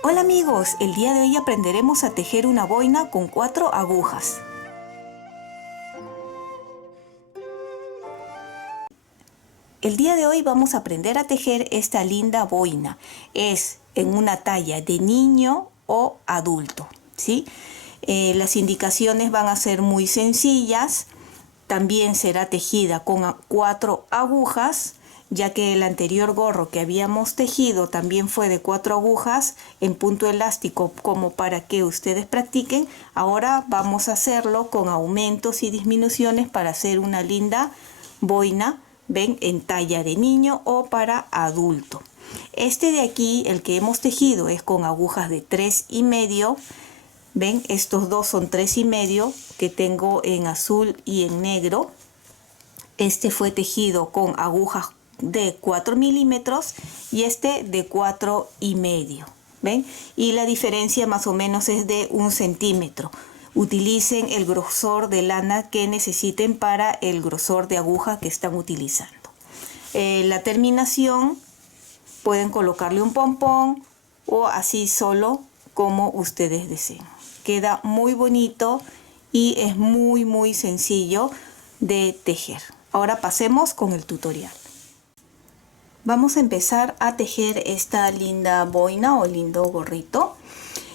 Hola amigos, el día de hoy aprenderemos a tejer una boina con 4 agujas. El día de hoy vamos a aprender a tejer esta linda boina. Es en una talla de niño o adulto, ¿sí? Las indicaciones van a ser muy sencillas. También será tejida con 4 agujas, ya que el anterior gorro que habíamos tejido también fue de 4 agujas en punto elástico, como para que ustedes practiquen. Ahora vamos a hacerlo con aumentos y disminuciones para hacer una linda boina, ven, en talla de niño o para adulto. Este de aquí, el que hemos tejido, es con agujas de 3,5. Ven, estos dos son 3,5 que tengo en azul y en negro. Este fue tejido con agujas de 4 milímetros y este de 4,5. ¿Ven? Y la diferencia más o menos es de 1 centímetro. Utilicen el grosor de lana que necesiten para el grosor de aguja que están utilizando. La terminación pueden colocarle un pompón o así solo como ustedes deseen. Queda muy bonito y es muy sencillo de tejer. Ahora pasemos con el tutorial. Vamos a empezar a tejer esta linda boina o lindo gorrito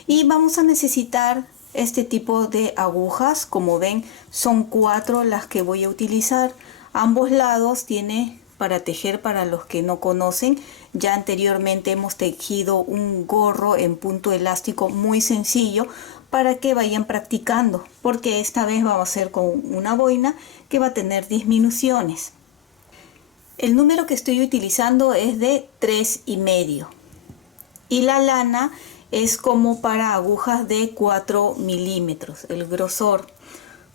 y vamos a necesitar este tipo de agujas. Como ven, son 4 las que voy a utilizar. Ambos lados tiene para tejer. Para los que no conocen, ya anteriormente hemos tejido un gorro en punto elástico muy sencillo para que vayan practicando, porque esta vez vamos a hacer con una boina que va a tener disminuciones. El número que estoy utilizando es de 3,5 y la lana es como para agujas de 4 milímetros el grosor.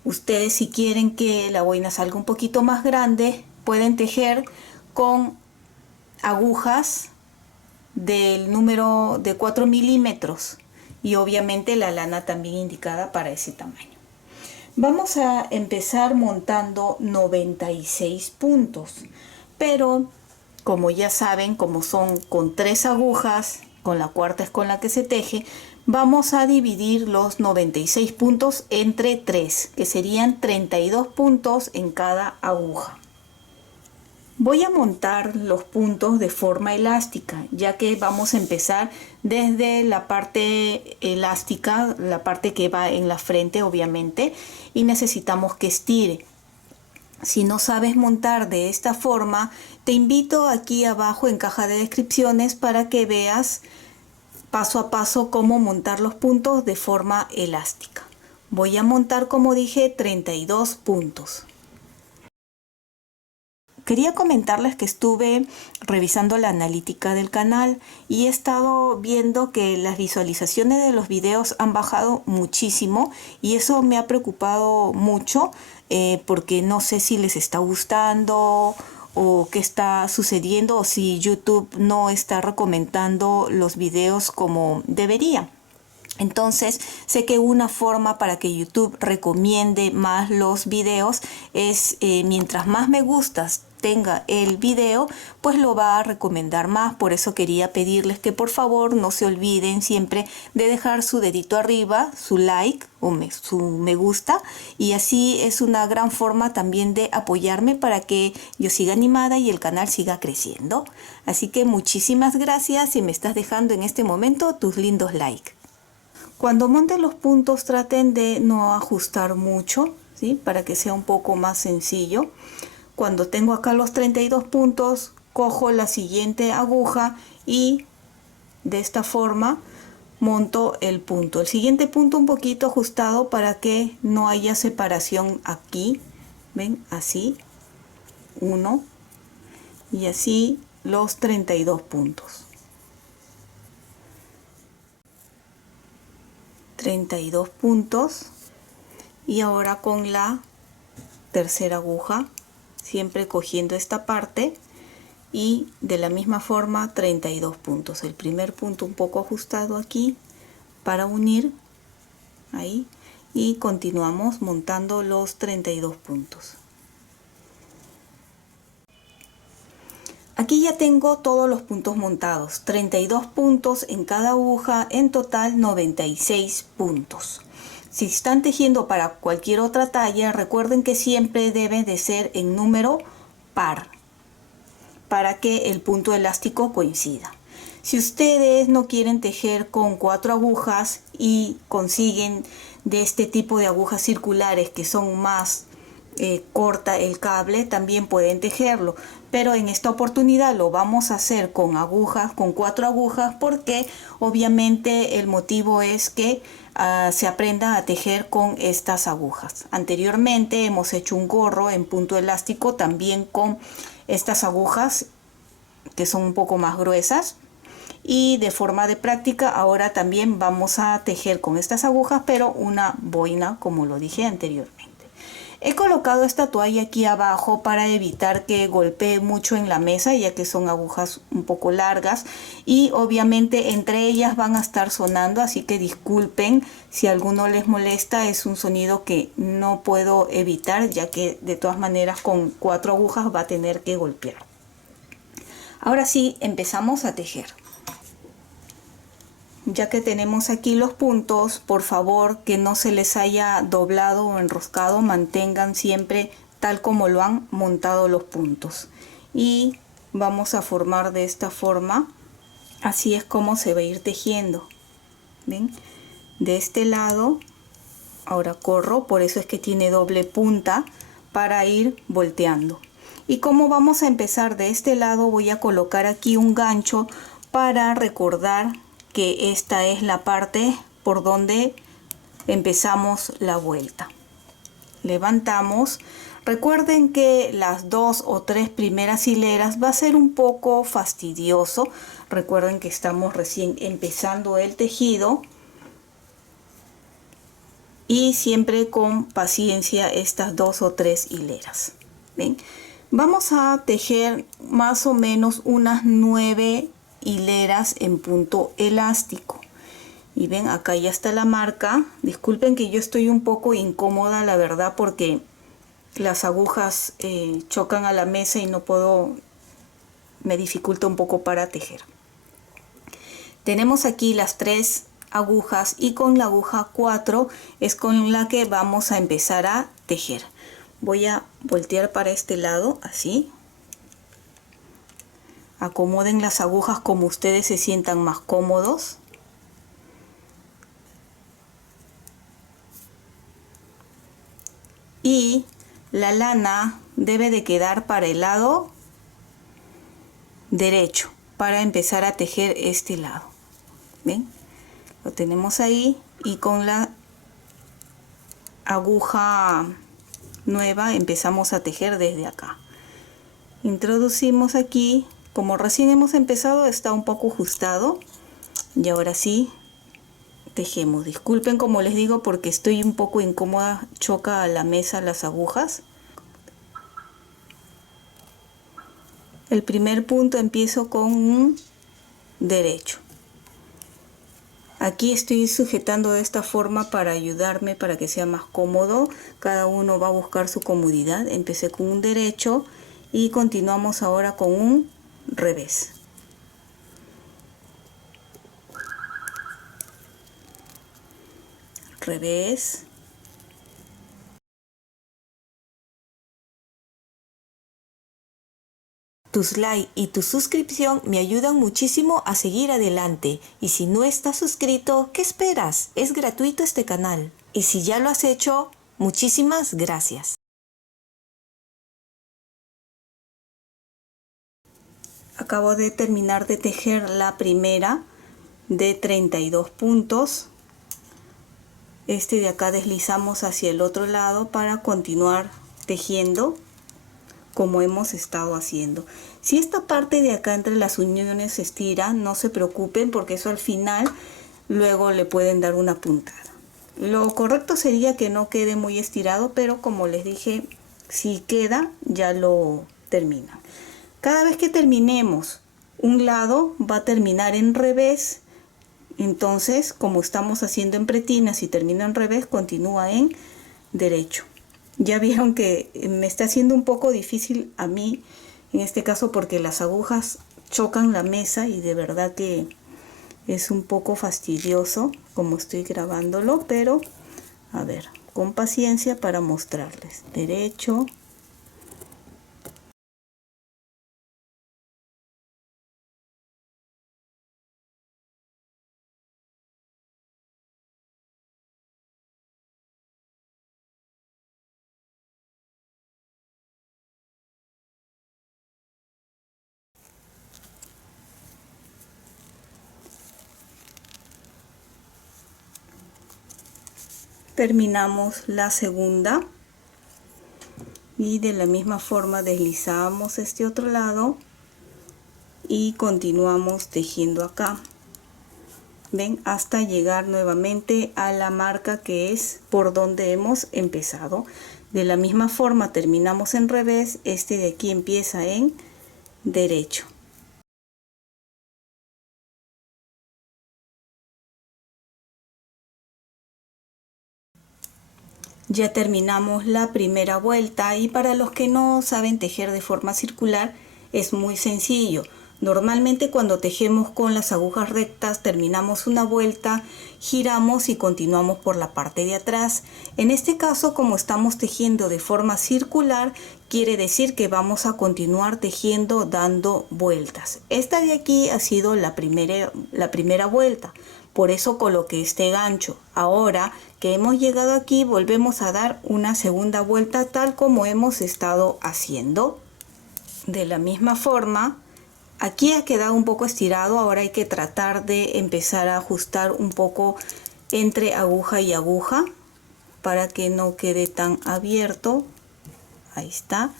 Ustedes, si quieren que la boina salga un poquito más grande, pueden tejer con agujas del número de 4 milímetros y obviamente la lana también indicada para ese tamaño. Vamos a empezar montando 96 puntos, pero como ya saben, como son con 3 agujas, con la cuarta es con la que se teje, vamos a dividir los 96 puntos entre 3, que serían 32 puntos en cada aguja. Voy a montar los puntos de forma elástica, ya que vamos a empezar desde la parte elástica, la parte que va en la frente obviamente, y necesitamos que estire. Si no sabes montar de esta forma, te invito aquí abajo en caja de descripciones para que veas paso a paso cómo montar los puntos de forma elástica. Voy a montar, como dije, 32 puntos. Quería comentarles que estuve revisando la analítica del canal y he estado viendo que las visualizaciones de los videos han bajado muchísimo y eso me ha preocupado mucho, porque no sé si les está gustando o qué está sucediendo, o si YouTube no está recomendando los videos como debería. Entonces, sé que una forma para que YouTube recomiende más los videos es, mientras más me gustas tenga el video, pues lo va a recomendar más. Por eso quería pedirles que por favor no se olviden siempre de dejar su dedito arriba, su like o su me gusta, y así es una gran forma también de apoyarme para que yo siga animada y el canal siga creciendo. Así que muchísimas gracias si me estás dejando en este momento tus lindos likes. Cuando monten los puntos, traten de no ajustar mucho, ¿sí? Para que sea un poco más sencillo. Cuando tengo acá los 32 puntos, cojo la siguiente aguja y de esta forma monto el punto. El siguiente punto un poquito ajustado para que no haya separación aquí. ¿Ven? Así. 1 y así los 32 puntos. 32 puntos y ahora con la tercera aguja, siempre cogiendo esta parte, y de la misma forma 32 puntos. El primer punto un poco ajustado aquí para unir ahí y continuamos montando los 32 puntos. Aquí ya tengo todos los puntos montados, 32 puntos en cada aguja, en total 96 puntos. Si están tejiendo para cualquier otra talla, recuerden que siempre debe de ser en número par para que el punto elástico coincida. Si ustedes no quieren tejer con 4 agujas y consiguen de este tipo de agujas circulares que son más corta el cable, también pueden tejerlo, pero en esta oportunidad lo vamos a hacer con agujas, con 4 agujas, porque obviamente el motivo es que se aprenda a tejer con estas agujas. Anteriormente hemos hecho un gorro en punto elástico también con estas agujas que son un poco más gruesas, y de forma de práctica ahora también vamos a tejer con estas agujas, pero una boina, como lo dije anteriormente. He colocado esta toalla aquí abajo para evitar que golpee mucho en la mesa, ya que son agujas un poco largas y obviamente entre ellas van a estar sonando, así que disculpen si a alguno les molesta. Es un sonido que no puedo evitar, ya que de todas maneras con 4 agujas va a tener que golpear. Ahora sí, empezamos a tejer. Ya que tenemos aquí los puntos, por favor que no se les haya doblado o enroscado, mantengan siempre tal como lo han montado los puntos. Y vamos a formar de esta forma, así es como se va a ir tejiendo. ¿Ven? De este lado, ahora corro, por eso es que tiene doble punta para ir volteando. Y como vamos a empezar de este lado, voy a colocar aquí un gancho para recordar que esta es la parte por donde empezamos la vuelta. Levantamos. Recuerden que las 2 o 3 primeras hileras va a ser un poco fastidioso. Recuerden que estamos recién empezando el tejido y siempre con paciencia estas 2 o 3 hileras. ¿Ven? Vamos a tejer más o menos unas 9 hileras en punto elástico. Y ven, acá ya está la marca. Disculpen que yo estoy un poco incómoda, la verdad, porque las agujas chocan a la mesa y no puedo, me dificulta un poco para tejer. Tenemos aquí las 3 agujas y con la aguja 4 es con la que vamos a empezar a tejer. Voy a voltear para este lado, así. Acomoden las agujas como ustedes se sientan más cómodos. Y la lana debe de quedar para el lado derecho para empezar a tejer este lado. ¿Ven? Lo tenemos ahí y con la aguja nueva empezamos a tejer desde acá. Introducimos aquí. Como recién hemos empezado, está un poco ajustado y ahora sí tejemos. Disculpen, como les digo, porque estoy un poco incómoda, choca a la mesa las agujas. El primer punto empiezo con un derecho. Aquí estoy sujetando de esta forma para ayudarme, para que sea más cómodo. Cada uno va a buscar su comodidad. Empecé con un derecho y continuamos ahora con un revés. Revés. Tus likes y tu suscripción me ayudan muchísimo a seguir adelante. Y si no estás suscrito, ¿qué esperas? Es gratuito este canal. Y si ya lo has hecho, muchísimas gracias. Acabo de terminar de tejer la primera de 32 puntos. Este de acá deslizamos hacia el otro lado para continuar tejiendo como hemos estado haciendo. Si esta parte de acá entre las uniones se estira, no se preocupen, porque eso al final luego le pueden dar una puntada. Lo correcto sería que no quede muy estirado, pero como les dije, si queda ya lo terminan. Cada vez que terminemos un lado va a terminar en revés. Entonces, como estamos haciendo en pretina, si termina en revés, continúa en derecho. Ya vieron que me está haciendo un poco difícil a mí En este caso porque las agujas chocan la mesa y de verdad que es un poco fastidioso como estoy grabándolo, pero a ver, con paciencia para mostrarles. Derecho, terminamos la segunda y de la misma forma deslizamos este otro lado y continuamos tejiendo acá. Ven, hasta llegar nuevamente a la marca que es por donde hemos empezado. De la misma forma terminamos en revés, este de aquí empieza en derecho. Ya terminamos la primera vuelta y para los que no saben tejer de forma circular es muy sencillo. Normalmente cuando tejemos con las agujas rectas terminamos una vuelta, giramos y continuamos por la parte de atrás. En este caso, como estamos tejiendo de forma circular, quiere decir que vamos a continuar tejiendo dando vueltas. Esta de aquí ha sido la primera vuelta. Por eso coloqué este gancho. Ahora que hemos llegado aquí, volvemos a dar una segunda vuelta tal como hemos estado haciendo. De la misma forma, aquí ha quedado un poco estirado. Ahora hay que tratar de empezar a ajustar un poco entre aguja y aguja para que no quede tan abierto. Ahí está.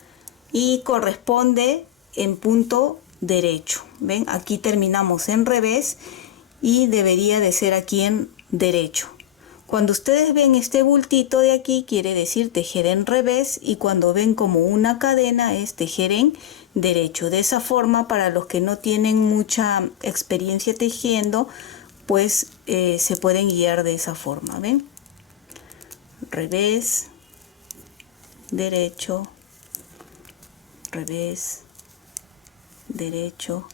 Y corresponde en punto derecho. ¿Ven? Aquí terminamos en revés y debería de ser aquí en derecho. Cuando ustedes ven este bultito de aquí, quiere decir tejer en revés, y cuando ven como una cadena es tejer en derecho. De esa forma, para los que no tienen mucha experiencia tejiendo, pues se pueden guiar de esa forma. ¿Ven? Revés, derecho, revés, derecho.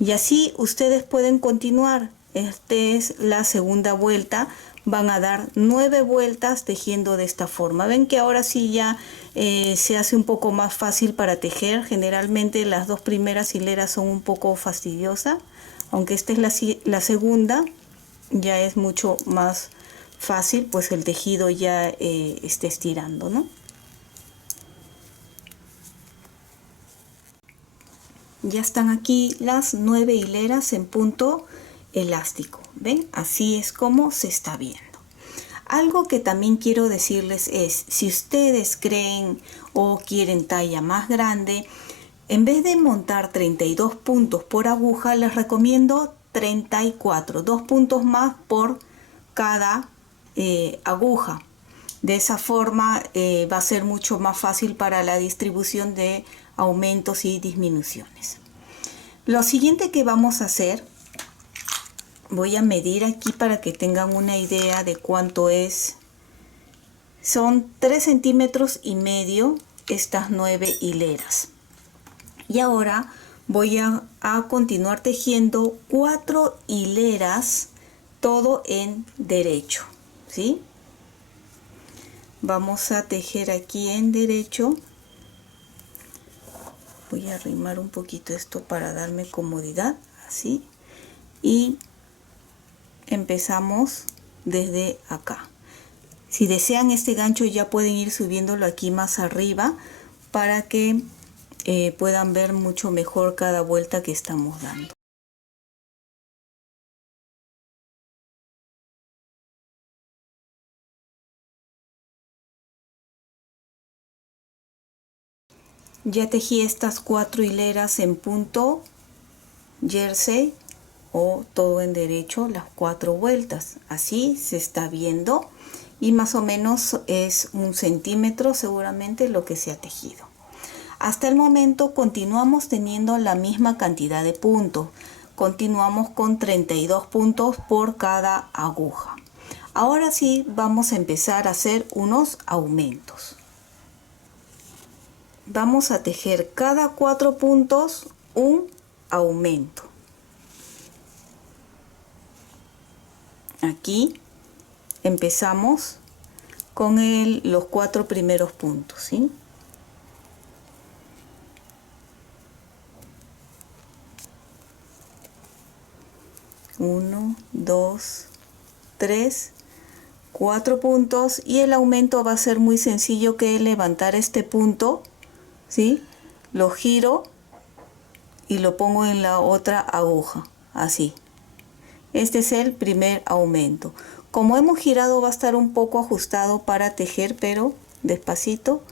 Y así ustedes pueden continuar. Esta es la segunda vuelta. Van a dar 9 vueltas tejiendo de esta forma. Ven que ahora sí ya se hace un poco más fácil para tejer. Generalmente las dos primeras hileras son un poco fastidiosas. Aunque esta es la segunda, ya es mucho más fácil, pues el tejido ya está estirando, ¿no? Ya están aquí las 9 hileras en punto elástico. ¿Ven? Así es como se está viendo. Algo que también quiero decirles es, si ustedes creen o quieren talla más grande, en vez de montar 32 puntos por aguja, les recomiendo 34, 2 puntos más por cada aguja. De esa forma va a ser mucho más fácil para la distribución de aumentos y disminuciones. Lo siguiente que vamos a hacer, voy a medir aquí para que tengan una idea de cuánto es. Son 3,5 centímetros estas 9 hileras. Y ahora voy a continuar tejiendo 4 hileras, todo en derecho, ¿sí? Vamos a tejer aquí en derecho. Voy a arrimar un poquito esto para darme comodidad, así. Y empezamos desde acá. Si desean este gancho ya pueden ir subiéndolo aquí más arriba para que puedan ver mucho mejor cada vuelta que estamos dando. Ya tejí estas 4 hileras en punto jersey o todo en derecho, las 4 vueltas. Así se está viendo y más o menos es 1 centímetro seguramente lo que se ha tejido. Hasta el momento continuamos teniendo la misma cantidad de puntos. Continuamos con 32 puntos por cada aguja. Ahora sí vamos a empezar a hacer unos aumentos. vamos a tejer cada 4 puntos un aumento. Aquí empezamos con los 4 primeros puntos, ¿sí? Uno, dos, 3, 4 puntos, y el aumento va a ser muy sencillo, que levantar este punto, ¿sí? Lo giro y lo pongo en la otra aguja, así. Este es el primer aumento. Como hemos girado, va a estar un poco ajustado para tejer, pero despacito.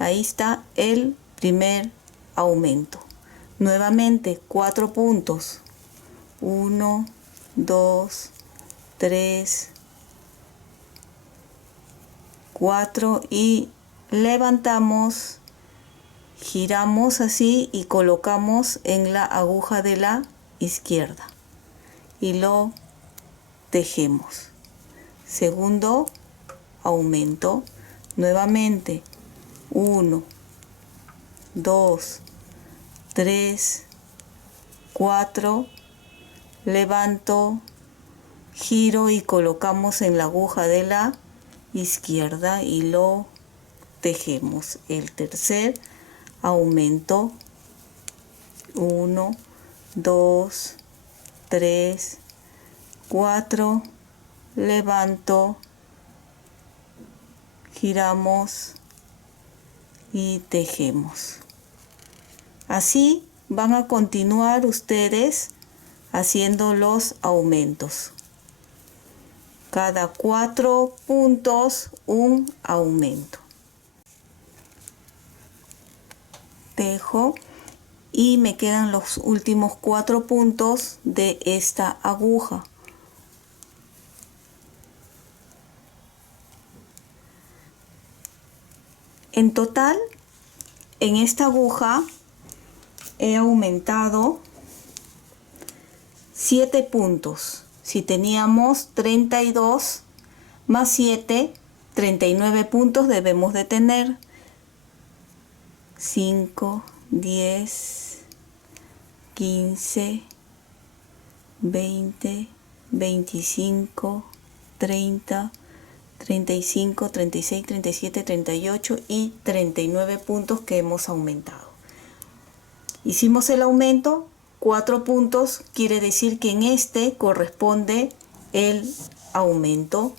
Ahí está el primer aumento. Nuevamente 4 puntos. 1, 2, 3, 4 y levantamos, giramos así y colocamos en la aguja de la izquierda y lo tejemos. Segundo aumento, nuevamente 1, 2, 3, 4, levanto, giro y colocamos en la aguja de la izquierda y lo tejemos. El tercer aumento, 1, 2, 3, 4, levanto, giramos y tejemos. Así van a continuar ustedes haciendo los aumentos. Cada 4 puntos un aumento. Tejo y me quedan los últimos 4 puntos de esta aguja. En total, en esta aguja he aumentado 7 puntos. Si teníamos 32 más 7, 39 puntos debemos de tener. 5, 10, 15, 20, 25, 30, 35, 36, 37, 38 y 39 puntos que hemos aumentado. Hicimos el aumento, 4 puntos, quiere decir que en este corresponde el aumento,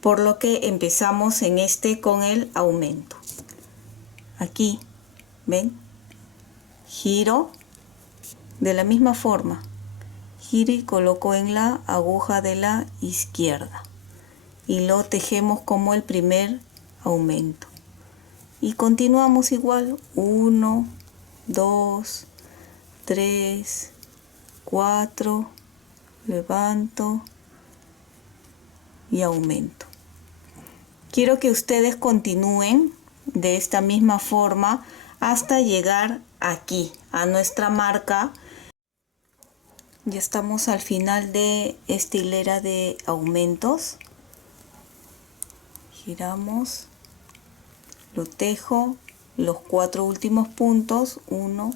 por lo que empezamos en este con el aumento. Aquí, ¿ven? Giro de la misma forma, giro y coloco en la aguja de la izquierda y lo tejemos como el primer aumento. Y continuamos igual, 1, 2, 3, 4, levanto y aumento. Quiero que ustedes continúen de esta misma forma hasta llegar aquí a nuestra marca. Ya estamos al final de esta hilera de aumentos. Giramos, lo tejo, los 4 últimos puntos, 1,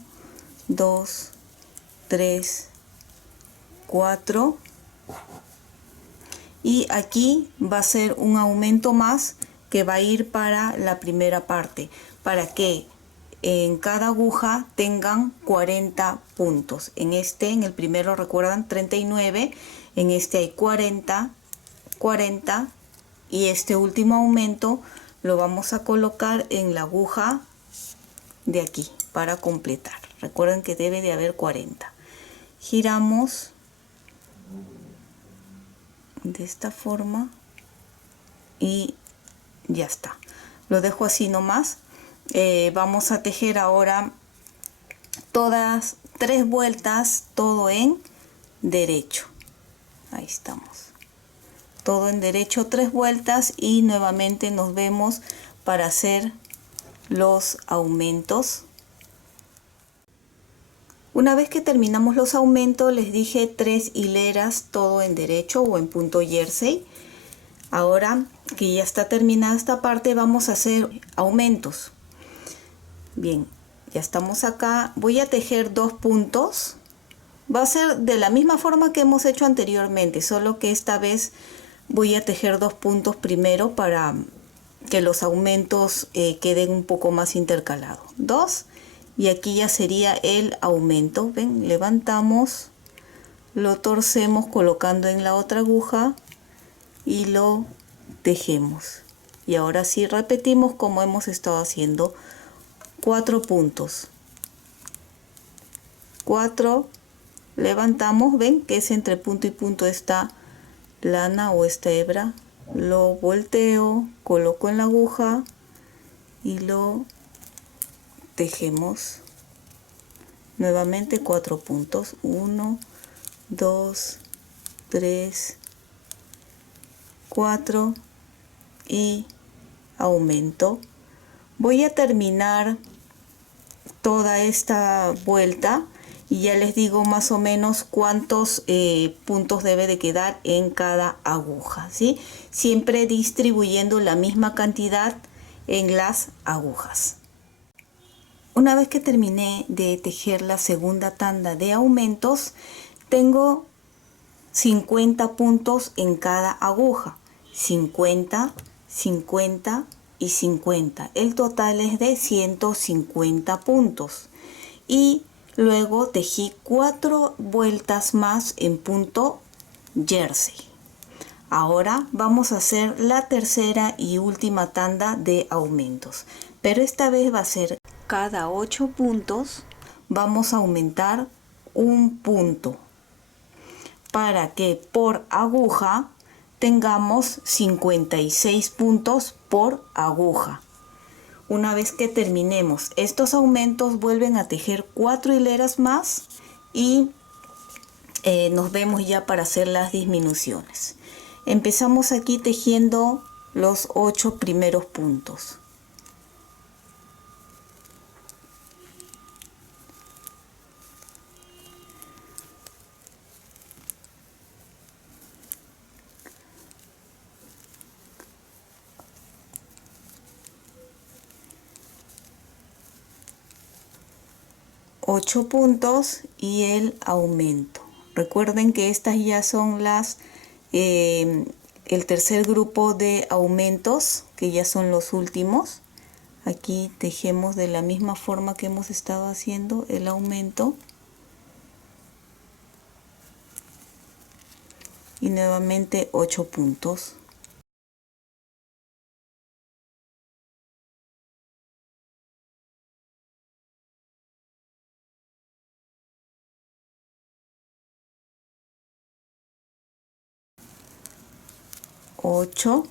2, 3, 4, y aquí va a ser un aumento más que va a ir para la primera parte, para que en cada aguja tengan 40 puntos. En el primero recuerdan 39, en este hay 40, 40, y este último aumento lo vamos a colocar en la aguja de aquí para completar. Recuerden que debe de haber 40. Giramos de esta forma y ya está. Lo dejo así nomás. Vamos a tejer ahora todas 3 vueltas, todo en derecho. Ahí estamos. Todo en derecho, 3 vueltas, y nuevamente nos vemos para hacer los aumentos. Una vez que terminamos los aumentos, les dije 3 hileras todo en derecho o en punto jersey. Ahora que ya está terminada esta parte, vamos a hacer aumentos. Bien, ya estamos acá. Voy a tejer 2 puntos. Va a ser de la misma forma que hemos hecho anteriormente, solo que esta vez voy a tejer 2 puntos primero para que los aumentos queden un poco más intercalados. 2, y aquí ya sería el aumento. Ven, levantamos, lo torcemos colocando en la otra aguja y lo tejemos. Y ahora sí repetimos como hemos estado haciendo. 4 puntos, 4, levantamos, ven que es entre punto y punto esta lana o esta hebra, lo volteo, coloco en la aguja y lo tejemos. Nuevamente 4 puntos, 1, 2, 3, 4 y aumento. Voy a terminar toda esta vuelta y ya les digo más o menos cuántos puntos debe de quedar en cada aguja, ¿sí? Siempre distribuyendo la misma cantidad en las agujas. Una vez que terminé de tejer la segunda tanda de aumentos, tengo 50 puntos en cada aguja. 50, 50 y 50. El total es de 150 puntos. Y luego tejí 4 vueltas más en punto jersey. Ahora vamos a hacer la tercera y última tanda de aumentos. Pero esta vez va a ser cada 8 puntos. Vamos a aumentar un punto para que por aguja tengamos 56 puntos por aguja. Una vez que terminemos estos aumentos, vuelven a tejer 4 hileras más y nos vemos ya para hacer las disminuciones. Empezamos aquí tejiendo los 8 primeros puntos. Ocho puntos y el aumento. Recuerden que estas ya son el tercer grupo de aumentos, que ya son los últimos. Aquí tejemos de la misma forma que hemos estado haciendo el aumento. Y nuevamente 8 puntos. Ocho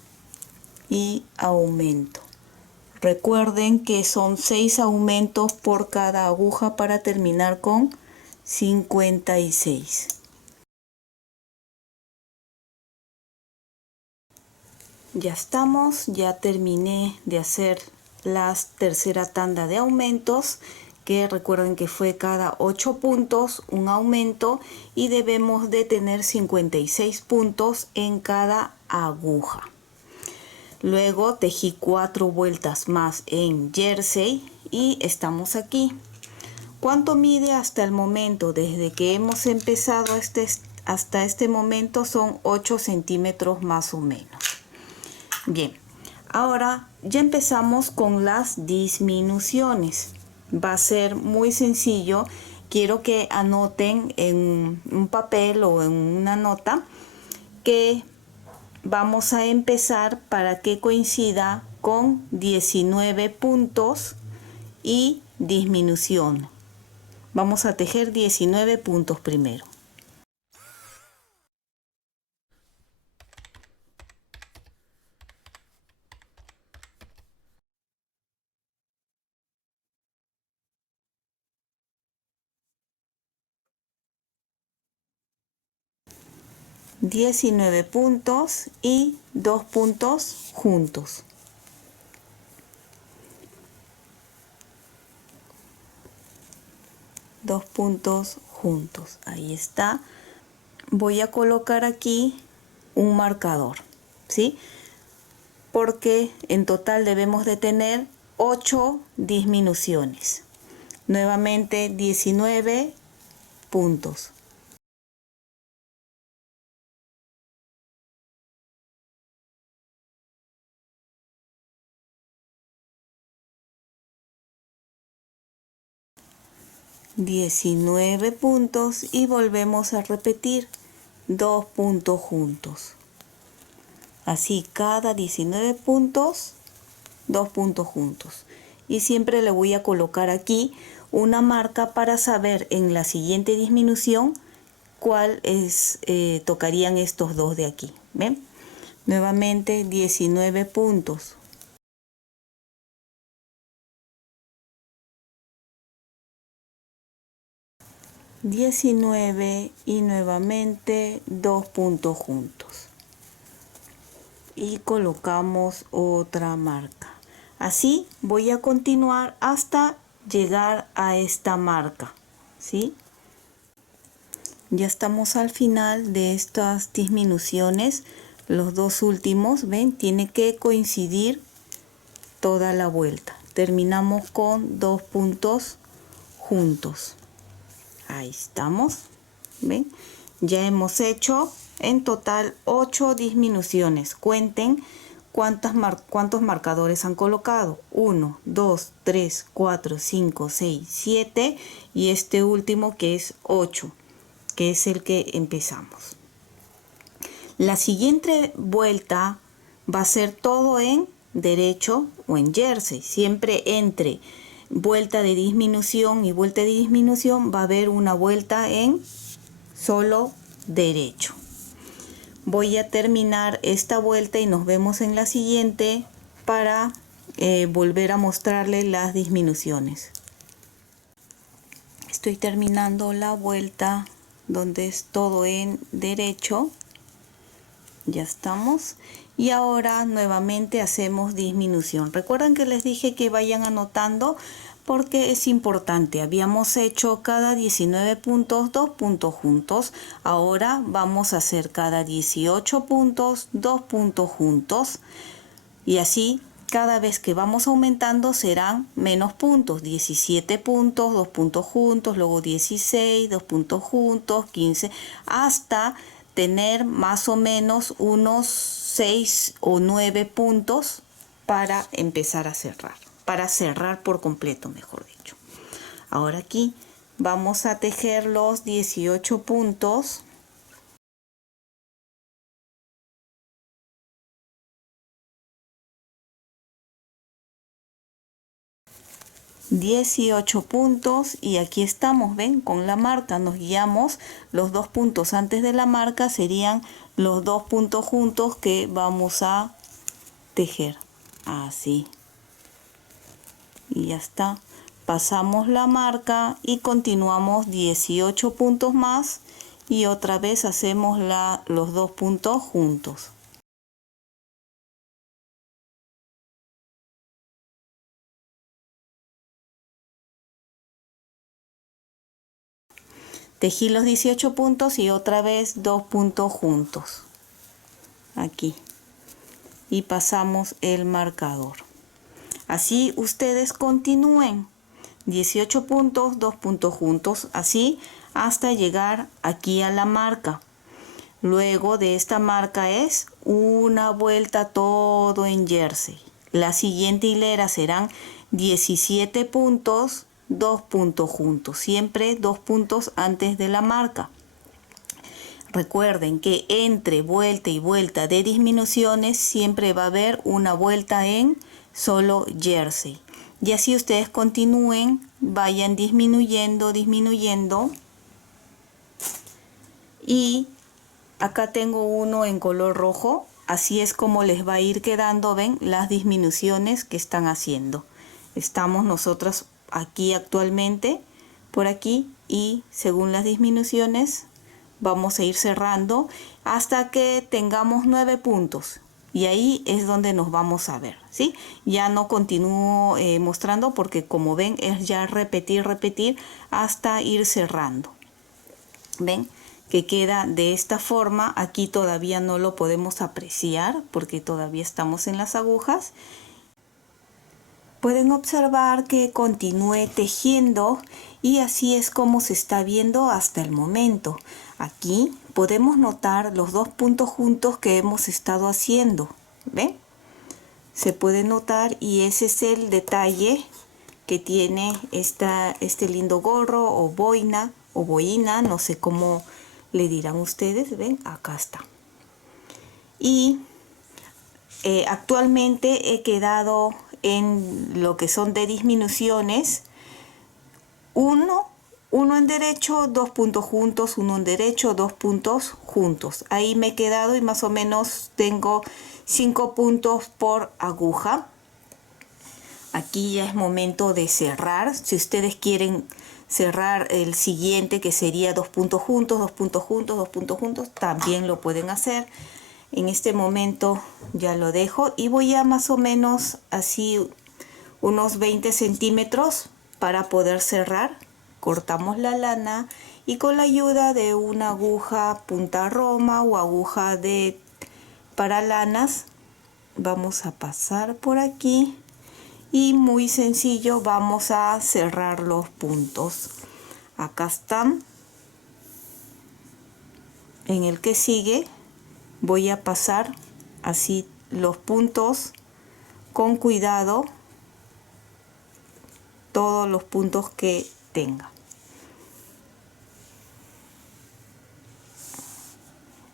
y aumento. Recuerden que son 6 aumentos por cada aguja para terminar con 56. Ya estamos, ya terminé de hacer la tercera tanda de aumentos, que recuerden que fue cada 8 puntos un aumento y debemos de tener 56 puntos en cada aguja. Luego tejí 4 vueltas más en jersey y estamos aquí. ¿Cuánto mide hasta el momento? Desde que hemos empezado hasta este momento son 8 centímetros más o menos. Bien, ahora ya empezamos con las disminuciones. Va a ser muy sencillo. Quiero que anoten en un papel o en una nota que vamos a empezar para que coincida con 19 puntos y disminución. Vamos a tejer 19 puntos primero. $19 puntos y 2 puntos juntos. Dos puntos juntos. Ahí está. Voy a colocar aquí un marcador, ¿sí? Porque en total debemos de tener 8 disminuciones. Nuevamente 19 puntos. $19 y volvemos a repetir 2 puntos juntos. Así cada 19 puntos, 2 puntos juntos. Y siempre le voy a colocar aquí una marca para saber en la siguiente disminución cuál es, tocarían estos dos de aquí. ¿Ven? Nuevamente 19 puntos. 19 y nuevamente 2 puntos juntos. Y colocamos otra marca. Así voy a continuar hasta llegar a esta marca, ¿sí? Ya estamos al final de estas disminuciones. Los dos últimos, ¿ven? Tiene que coincidir toda la vuelta. Terminamos con 2 puntos juntos. Ahí estamos, ¿ven? Ya hemos hecho en total 8 disminuciones. Cuenten cuántos marcadores han colocado. 1, 2, 3, 4, 5, 6, 7 y este último que es 8, que es el que empezamos. La siguiente vuelta va a ser todo en derecho o en jersey. Siempre entre vuelta de disminución y vuelta de disminución va a haber una vuelta en solo derecho. Voy a terminar esta vuelta y nos vemos en la siguiente para volver a mostrarles las disminuciones. Estoy terminando la vuelta donde es todo en derecho. Ya estamos. Y ahora nuevamente hacemos disminución. Recuerden que les dije que vayan anotando porque es importante. Habíamos hecho cada 19 puntos, 2 puntos juntos. Ahora vamos a hacer cada 18 puntos, 2 puntos juntos. Y así cada vez que vamos aumentando serán menos puntos. 17 puntos, 2 puntos juntos, luego 16, 2 puntos juntos, 15, hasta tener más o menos unos 6 o 9 puntos para empezar a cerrar, para cerrar por completo, mejor dicho. Ahora aquí vamos a tejer los 18 puntos. $18 puntos y aquí estamos, ven, con la marca nos guiamos. Los 2 puntos antes de la marca serían los 2 puntos juntos que vamos a tejer, así, y ya está. Pasamos la marca y continuamos 18 puntos más y otra vez hacemos los 2 puntos juntos. Tejí los 18 puntos y otra vez 2 puntos juntos aquí y pasamos el marcador. Así ustedes continúen 18 puntos, 2 puntos juntos, así hasta llegar aquí a la marca. Luego de esta marca es una vuelta todo en jersey. La siguiente hilera serán 17 puntos, 2 puntos juntos, siempre 2 puntos antes de la marca. Recuerden que entre vuelta y vuelta de disminuciones siempre va a haber una vuelta en solo jersey. Y así ustedes continúen, vayan disminuyendo, disminuyendo. Y acá tengo uno en color rojo. Así es como les va a ir quedando, ven, las disminuciones que están haciendo. Estamos nosotros aquí actualmente, por aquí, y según las disminuciones vamos a ir cerrando hasta que tengamos 9 puntos. Y ahí es donde nos vamos a ver, ¿sí? Ya no continúo mostrando porque como ven es ya repetir, repetir hasta ir cerrando. ¿Ven? que queda de esta forma. Aquí todavía no lo podemos apreciar porque todavía estamos en las agujas. Pueden observar que continúe tejiendo y así es como se está viendo hasta el momento. Aquí podemos notar los dos puntos juntos que hemos estado haciendo. ¿Ven? Se puede notar y ese es el detalle que tiene este lindo gorro o boina, no sé cómo le dirán ustedes. Ven, acá está. Y actualmente he quedado en lo que son de disminuciones: uno en derecho, 2 puntos juntos, uno en derecho, 2 puntos juntos. Ahí me he quedado y más o menos tengo 5 puntos por aguja. Aquí ya es momento de cerrar. Si ustedes quieren cerrar el siguiente, que sería 2 puntos juntos, 2 puntos juntos, 2 puntos juntos, también lo pueden hacer. En este momento ya lo dejo y voy a más o menos así unos 20 centímetros para poder cerrar. Cortamos la lana y con la ayuda de una aguja punta roma o aguja para lanas vamos a pasar por aquí y muy sencillo vamos a cerrar los puntos. Acá están. En el que sigue voy a pasar así los puntos con cuidado, todos los puntos que tenga.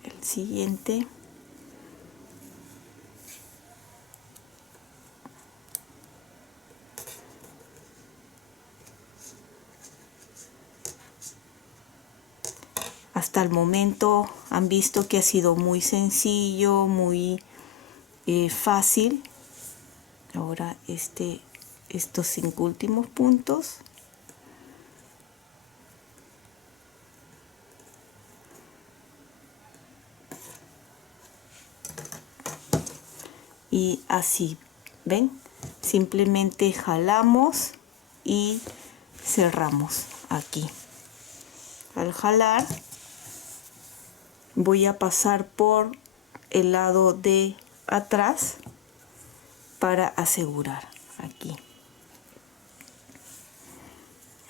El siguiente. Hasta el momento han visto que ha sido muy sencillo, muy fácil. Ahora estos 5 últimos puntos. Y así, ¿ven? Simplemente jalamos y cerramos aquí. Al jalar voy a pasar por el lado de atrás para asegurar aquí.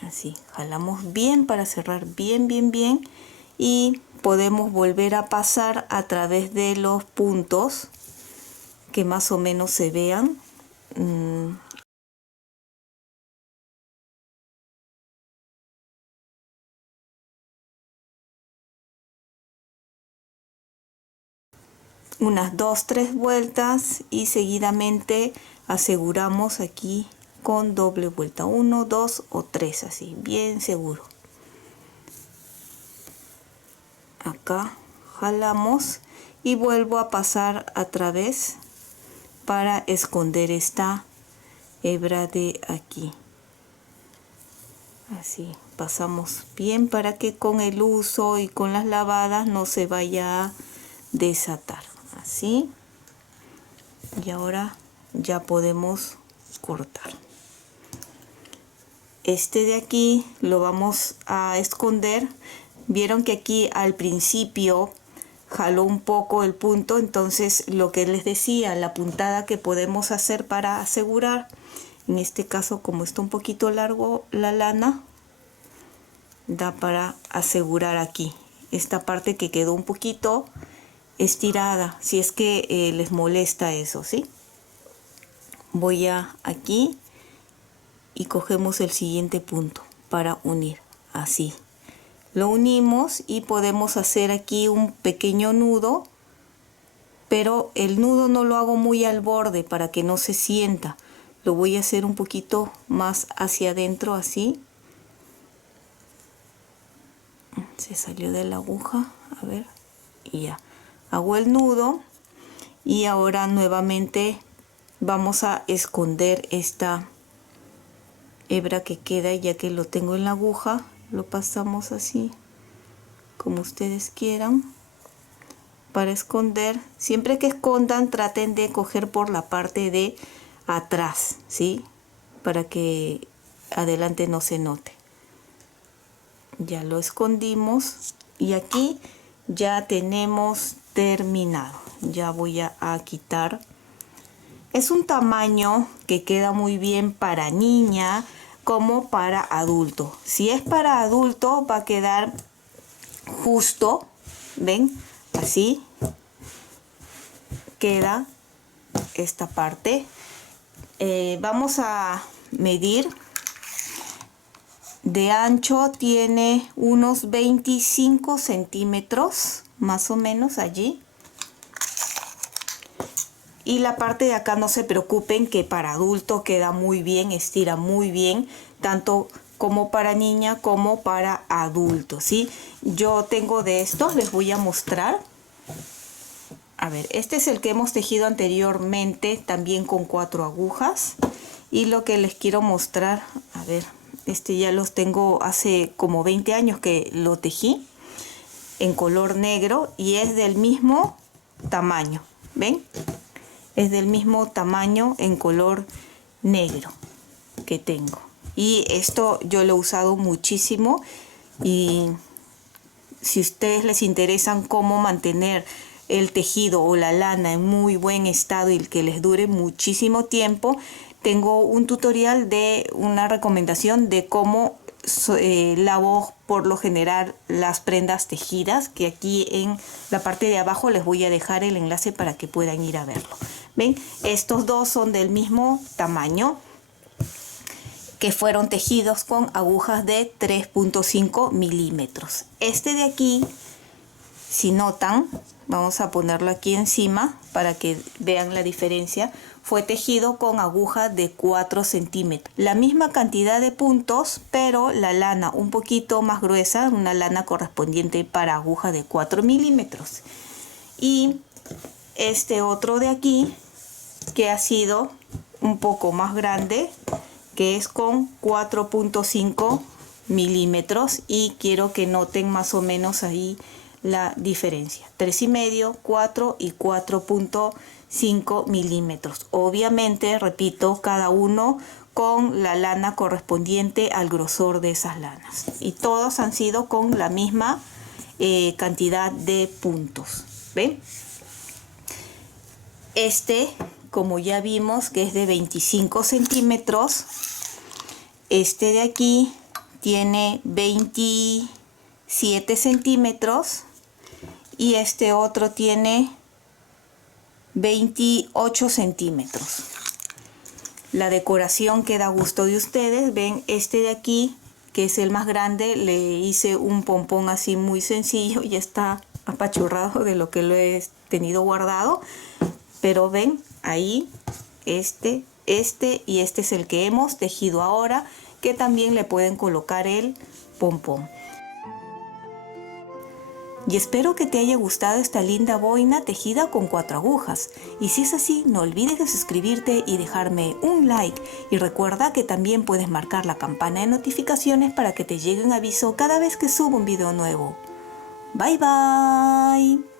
Así, jalamos bien para cerrar bien y podemos volver a pasar a través de los puntos que más o menos se vean. Unas 2-3 vueltas y seguidamente aseguramos aquí con doble vuelta, 1, 2 o 3, así bien seguro. Acá jalamos y vuelvo a pasar a través para esconder esta hebra de aquí. Así pasamos bien para que con el uso y con las lavadas no se vaya a desatar. Así. Y ahora ya podemos cortar. Este de aquí lo vamos a esconder. Vieron que aquí al principio jaló un poco el punto, entonces lo que les decía, la puntada que podemos hacer para asegurar, en este caso como está un poquito largo la lana, da para asegurar aquí esta parte que quedó un poquito estirada, si es que les molesta eso, ¿sí? Voy aquí y cogemos el siguiente punto para unir, así. Lo unimos y podemos hacer aquí un pequeño nudo, pero el nudo no lo hago muy al borde para que no se sienta. Lo voy a hacer un poquito más hacia adentro, así. Se salió de la aguja, a ver, y ya. Hago el nudo y ahora nuevamente vamos a esconder esta hebra que queda, ya que lo tengo en la aguja. Lo pasamos así como ustedes quieran para esconder. Siempre que escondan traten de coger por la parte de atrás, ¿sí? Para que adelante no se note. Ya lo escondimos Y aquí ya tenemos terminado. Ya voy a quitar. Es un tamaño que queda muy bien para niña como para adulto. Si es para adulto va a quedar justo, ¿ven? Así queda esta parte. Vamos a medir. De ancho tiene unos 25 centímetros, más o menos allí. Y la parte de acá no se preocupen que para adulto queda muy bien, estira muy bien, tanto como para niña como para adulto, ¿sí? Yo tengo de estos, les voy a mostrar. A ver, este es el que hemos tejido anteriormente, también con 4 agujas. Y lo que les quiero mostrar, a ver, este ya los tengo hace como 20 años que lo tejí en color negro y es del mismo tamaño, ¿ven? Es del mismo tamaño en color negro que tengo. Y esto yo lo he usado muchísimo y si a ustedes les interesan cómo mantener el tejido o la lana en muy buen estado y que les dure muchísimo tiempo, tengo un tutorial de una recomendación de cómo lavo por lo general las prendas tejidas, que aquí en la parte de abajo les voy a dejar el enlace para que puedan ir a verlo. ¿Ven? Estos dos son del mismo tamaño, que fueron tejidos con agujas de 3.5 milímetros. Este de aquí, si notan, vamos a ponerlo aquí encima para que vean la diferencia, fue tejido con aguja de 4 centímetros. La misma cantidad de puntos, pero la lana un poquito más gruesa, una lana correspondiente para aguja de 4 milímetros. Y este otro de aquí, que ha sido un poco más grande, que es con 4.5 milímetros, y quiero que noten más o menos ahí la diferencia, 3,5, 4 y 4.5 milímetros. Obviamente, repito, cada uno con la lana correspondiente al grosor de esas lanas, y todos han sido con la misma cantidad de puntos. ¿Ven? Este, como ya vimos, que es de 25 centímetros, este de aquí tiene 27 centímetros y este otro tiene 28 centímetros. La decoración queda a gusto de ustedes. Ven, este de aquí, que es el más grande, le hice un pompón así muy sencillo, ya está apachurrado de lo que lo he tenido guardado. Pero ven, ahí este y este es el que hemos tejido ahora, que también le pueden colocar el pompón. Y espero que te haya gustado esta linda boina tejida con 4 agujas. Y si es así, no olvides de suscribirte y dejarme un like. Y recuerda que también puedes marcar la campana de notificaciones para que te llegue un aviso cada vez que subo un video nuevo. Bye bye.